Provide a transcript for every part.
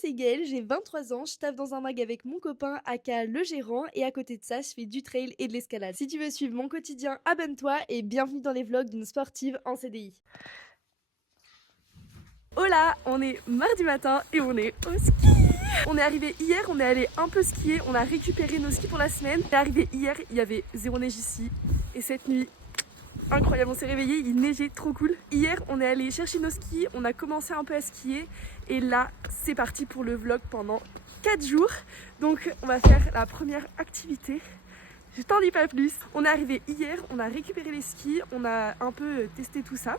c'est Gaëlle, j'ai 23 ans, je taffe dans un mag avec mon copain aka le gérant et à côté de ça je fais du trail et de l'escalade. Si tu veux suivre mon quotidien, abonne-toi et bienvenue dans les vlogs d'une sportive en CDI. Hola, on est mardi matin et on est au ski. On est arrivé hier, on est allé un peu skier, on a récupéré nos skis pour la semaine. On est arrivé hier, il y avait zéro neige ici et cette nuit, incroyable, on s'est réveillé, il neigeait, trop cool. Hier on est allé chercher nos skis, on a commencé un peu à skier et là c'est parti pour le vlog pendant 4 jours. Donc on va faire la première activité. Je t'en dis pas plus. On est arrivé hier, on a récupéré les skis, on a un peu testé tout ça.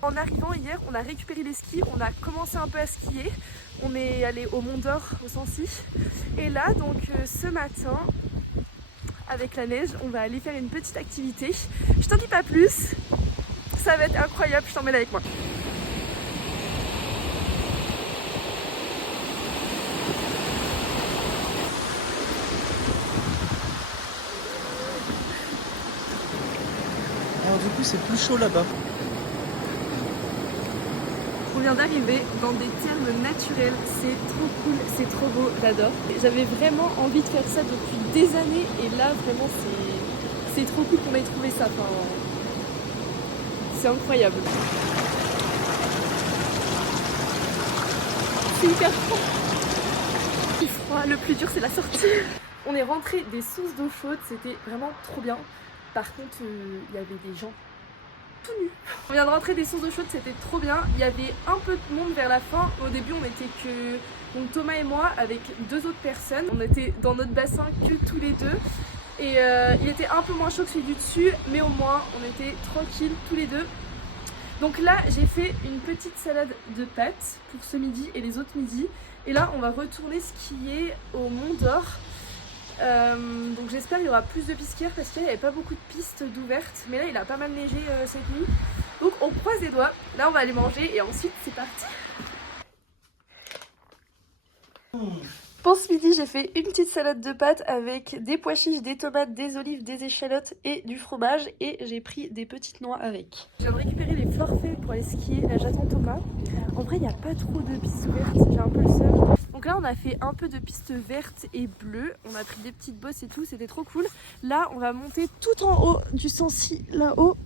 En arrivant hier, on a récupéré les skis, on a commencé un peu à skier. On est allé au Mont d'Or, au Sancy. Et là, donc ce matin, avec la neige, on va aller faire une petite activité. Je t'en dis pas plus, ça va être incroyable, je t'emmène avec moi. Alors du coup c'est plus chaud là-bas. On vient d'arriver dans des thermes naturels, c'est trop cool, c'est trop beau, j'adore. J'avais vraiment envie de faire ça depuis des années et là vraiment c'est trop cool qu'on ait trouvé ça, enfin, c'est incroyable. C'est hyper froid. C'est froid, le plus dur c'est la sortie. On est rentré des sources d'eau chaude, c'était vraiment trop bien. Par contre, il y avait des gens tout nus. On vient de rentrer des sources d'eau chaude, c'était trop bien. Il y avait un peu de monde vers la fin. Au début, on était que donc Thomas et moi avec 2 autres personnes. On était dans notre bassin que tous les deux. Et il était un peu moins chaud que celui du dessus, mais au moins on était tranquilles tous les deux. Donc là, j'ai fait une petite salade de pâtes pour ce midi et les autres midis. Et là, on va retourner skier au Mont d'Or. Donc j'espère qu'il y aura plus de pistes qu'hier parce qu'il n'y avait pas beaucoup de pistes d'ouvertes. Mais là, il a pas mal neigé cette nuit. Donc on croise les doigts. Là, on va aller manger et ensuite, c'est parti. Pour ce midi, j'ai fait une petite salade de pâtes avec des pois chiches, des tomates, des olives, des échalotes et du fromage. Et j'ai pris des petites noix avec. Je viens de récupérer les forfaits pour aller skier. Là, j'attends Thomas. En vrai, il n'y a pas trop de pistes ouvertes. J'ai un peu le seum. Donc là, on a fait un peu de pistes vertes et bleues. On a pris des petites bosses et tout. C'était trop cool. Là, on va monter tout en haut du Sancy, là-haut.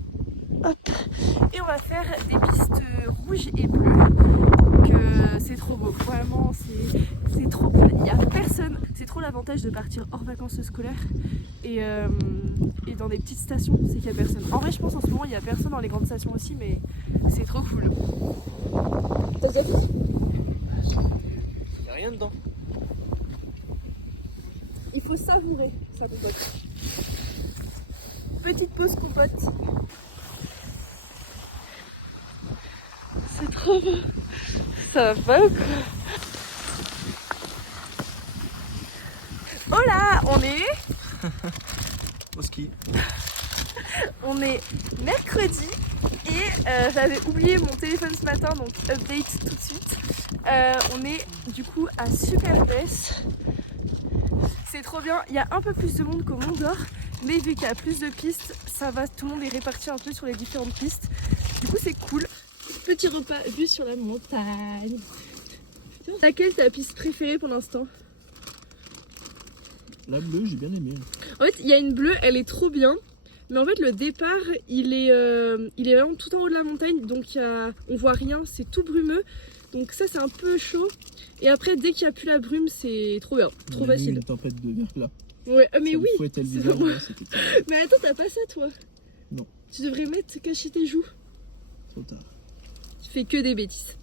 Hop. Et on va faire des pistes rouges et bleues. Donc c'est trop beau, vraiment c'est trop cool, il n'y a personne. C'est trop l'avantage de partir hors vacances scolaires et dans des petites stations, c'est qu'il n'y a personne. En vrai je pense en ce moment il n'y a personne dans les grandes stations aussi, mais c'est trop cool. T'as déjà vu? Il n'y a rien dedans. Il faut savourer sa compote. Petite pause compote. C'est trop beau. Ça va ou quoi? Oh là, on est Au ski. On est mercredi et j'avais oublié mon téléphone ce matin, donc update tout de suite. On est du coup à Superbès. C'est trop bien, il y a un peu plus de monde qu'au Mont d'Or, mais vu qu'il y a plus de pistes, ça va, tout le monde est réparti un peu sur les différentes pistes. Du coup c'est cool. Petit repas vue sur la montagne. Laquelle ta piste préférée pour l'instant? La bleue, j'ai bien aimé. En fait, il y a une bleue, elle est trop bien. Mais en fait, le départ, il est vraiment tout en haut de la montagne. Donc, on voit rien, c'est tout brumeux. Donc ça, c'est un peu chaud. Et après, dès qu'il n'y a plus la brume, c'est trop bien, trop facile. Une tempête de verglas. Ouais, mais ça oui. Le visage, là, mais attends, t'as pas ça, toi? Non. Tu devrais cacher tes joues. Trop tard. Tu fais que des bêtises.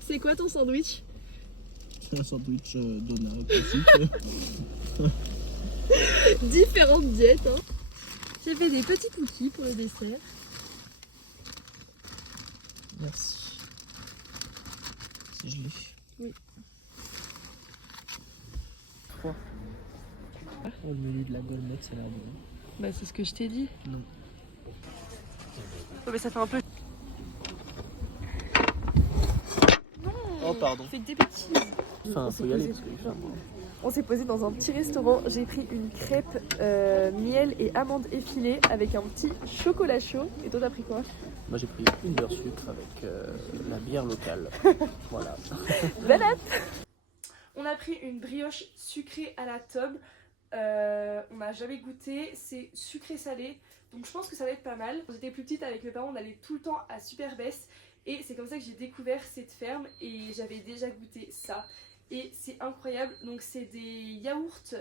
C'est quoi ton sandwich? Un sandwich donut classique. Différentes diètes, hein. J'ai fait des petits cookies pour le dessert. Merci. C'est gelé. Oui. Froid. Au milieu de la gommette, c'est la bonne. Bah c'est ce que je t'ai dit. Non. Oh mais ça fait un peu... Non. Oh pardon. Tu fais des bêtises. Enfin, faut y aller parce qu'il fait un peu. On s'est posé dans un petit restaurant. J'ai pris une crêpe miel et amandes effilées avec un petit chocolat chaud. Et toi t'as pris quoi? Moi j'ai pris une beurre sucre avec la bière locale. Voilà. Balade. On a pris une brioche sucrée à la tome. On n'a jamais goûté, c'est sucré salé. Donc je pense que ça va être pas mal. Quand j'étais plus petite avec mes parents, on allait tout le temps à Super Bess. Et c'est comme ça que j'ai découvert cette ferme. Et j'avais déjà goûté ça. Et c'est incroyable. Donc c'est des yaourts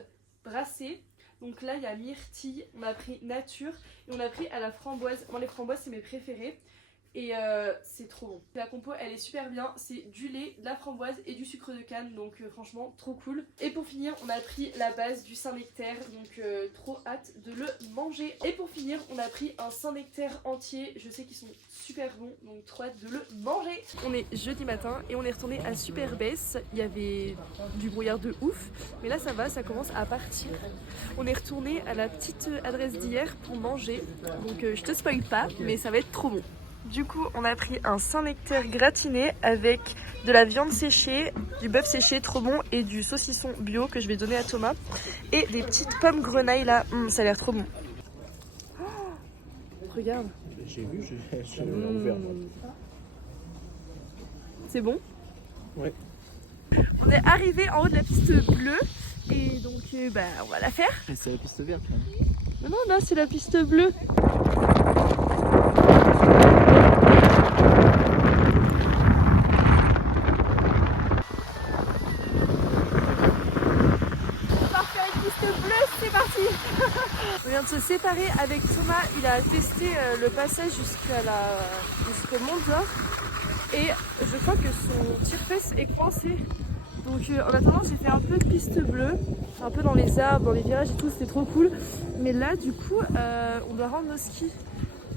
brassés. Donc là il y a myrtille, on a pris nature et on a pris à la framboise. Moi les framboises c'est mes préférés. Et c'est trop bon. La compo elle est super bien, c'est du lait, de la framboise et du sucre de canne, donc franchement trop cool. Et pour finir on a pris la base du Saint-Nectaire, donc trop hâte de le manger. Et pour finir on a pris un Saint-Nectaire entier, je sais qu'ils sont super bons, donc trop hâte de le manger. On est jeudi matin et on est retourné à Super Bess, il y avait du brouillard de ouf, mais là ça va, ça commence à partir. On est retourné à la petite adresse d'hier pour manger, donc je te spoil pas, mais ça va être trop bon. Du coup, on a pris un Saint-Nectaire gratiné avec de la viande séchée, du bœuf séché trop bon et du saucisson bio que je vais donner à Thomas. Et des petites pommes grenailles là, ça a l'air trop bon. Oh, regarde. J'ai vu, j'ai ouvert moi. C'est bon? Ouais. On est arrivé en haut de la piste bleue et donc on va la faire. Et c'est la piste verte là. Non, non, là c'est la piste bleue. On vient de se séparer avec Thomas, il a testé le passage jusqu'au Mont d'Or et je crois que son tire-fesse est coincé. Donc en attendant j'ai fait un peu de piste bleue, un peu dans les arbres, dans les virages et tout, c'était trop cool. Mais là du coup on doit rendre nos skis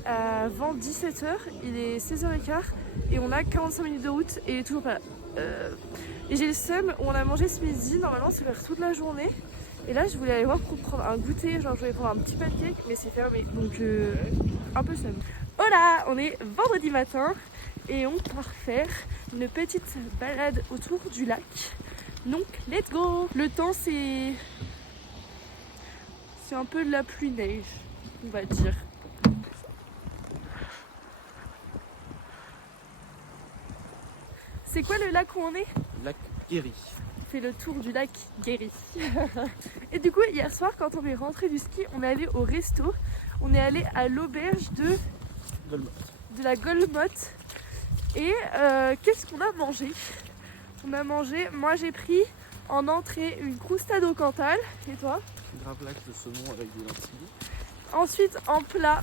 avant 17h, il est 16h15 et on a 45 minutes de route et il est toujours pas là. Et j'ai le seum, on a mangé ce midi, normalement c'est faire toute la journée. Et là je voulais aller voir pour prendre un goûter, genre je voulais prendre un petit pancake mais c'est fermé, donc un peu seum. Voilà, on est vendredi matin et on part faire une petite balade autour du lac. Donc let's go. Le temps c'est un peu de la pluie-neige, on va dire. C'est quoi le lac où on est? Lac Guéry. On fait le tour du lac Guéry. Et du coup hier soir quand on est rentré du ski, on est allé au resto. On est allé à l'auberge de la Golmotte. Et qu'est-ce qu'on a mangé? On a mangé, moi j'ai pris en entrée une croustade au Cantal. Et toi? Gravlax de saumon avec des lentilles. Ensuite en plat,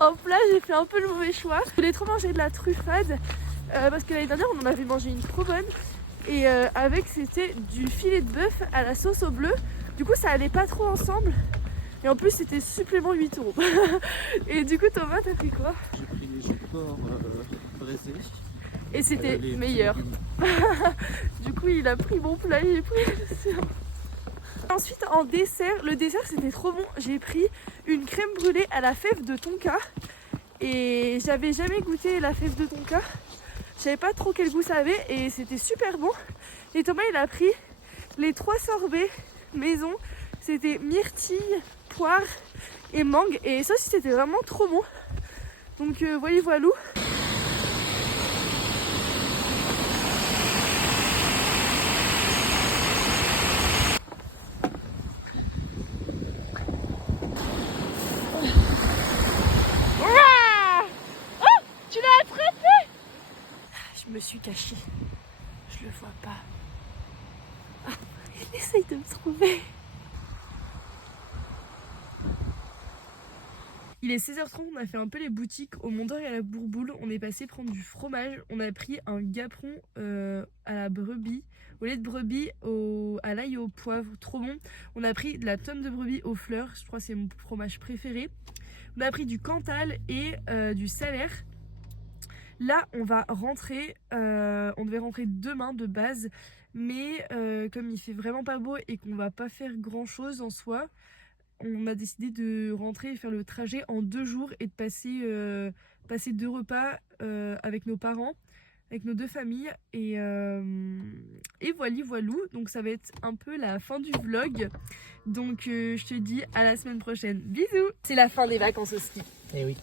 en plat j'ai fait un peu le mauvais choix. Je voulais trop manger de la truffade parce que l'année dernière on en avait mangé une trop bonne. Et avec c'était du filet de bœuf à la sauce au bleu. Du coup ça allait pas trop ensemble. Et en plus c'était supplément 8 €. Et du coup Thomas t'as pris quoi? J'ai pris les jus de porc braisés. Et c'était meilleur. Du coup il a pris mon plat, j'ai pris le sien. Ensuite en dessert, le dessert c'était trop bon. J'ai pris une crème brûlée à la fève de tonka. Et j'avais jamais goûté la fève de tonka. Je savais pas trop quel goût ça avait et c'était super bon. Et Thomas il a pris les 3 sorbets maison. C'était myrtille, poire et mangue. Et ça aussi c'était vraiment trop bon. Donc voilà voilou. Je me suis cachée. Je le vois pas. Ah, il essaye de me trouver. Il est 16h30, on a fait un peu les boutiques au Mont d'Or et à la Bourboule. On est passé prendre du fromage. On a pris un gaperon à la brebis, au lait de brebis, à l'ail et au poivre, trop bon. On a pris de la tome de brebis aux fleurs, je crois que c'est mon fromage préféré. On a pris du Cantal et du Salaire. Là on va rentrer, on devait rentrer demain de base, mais comme il fait vraiment pas beau et qu'on va pas faire grand chose en soi, on a décidé de rentrer et faire le trajet en 2 jours et de passer 2 repas avec nos parents, avec nos 2 familles et voilou, donc ça va être un peu la fin du vlog, donc je te dis à la semaine prochaine, bisous. C'est la fin des vacances au ski. Eh oui.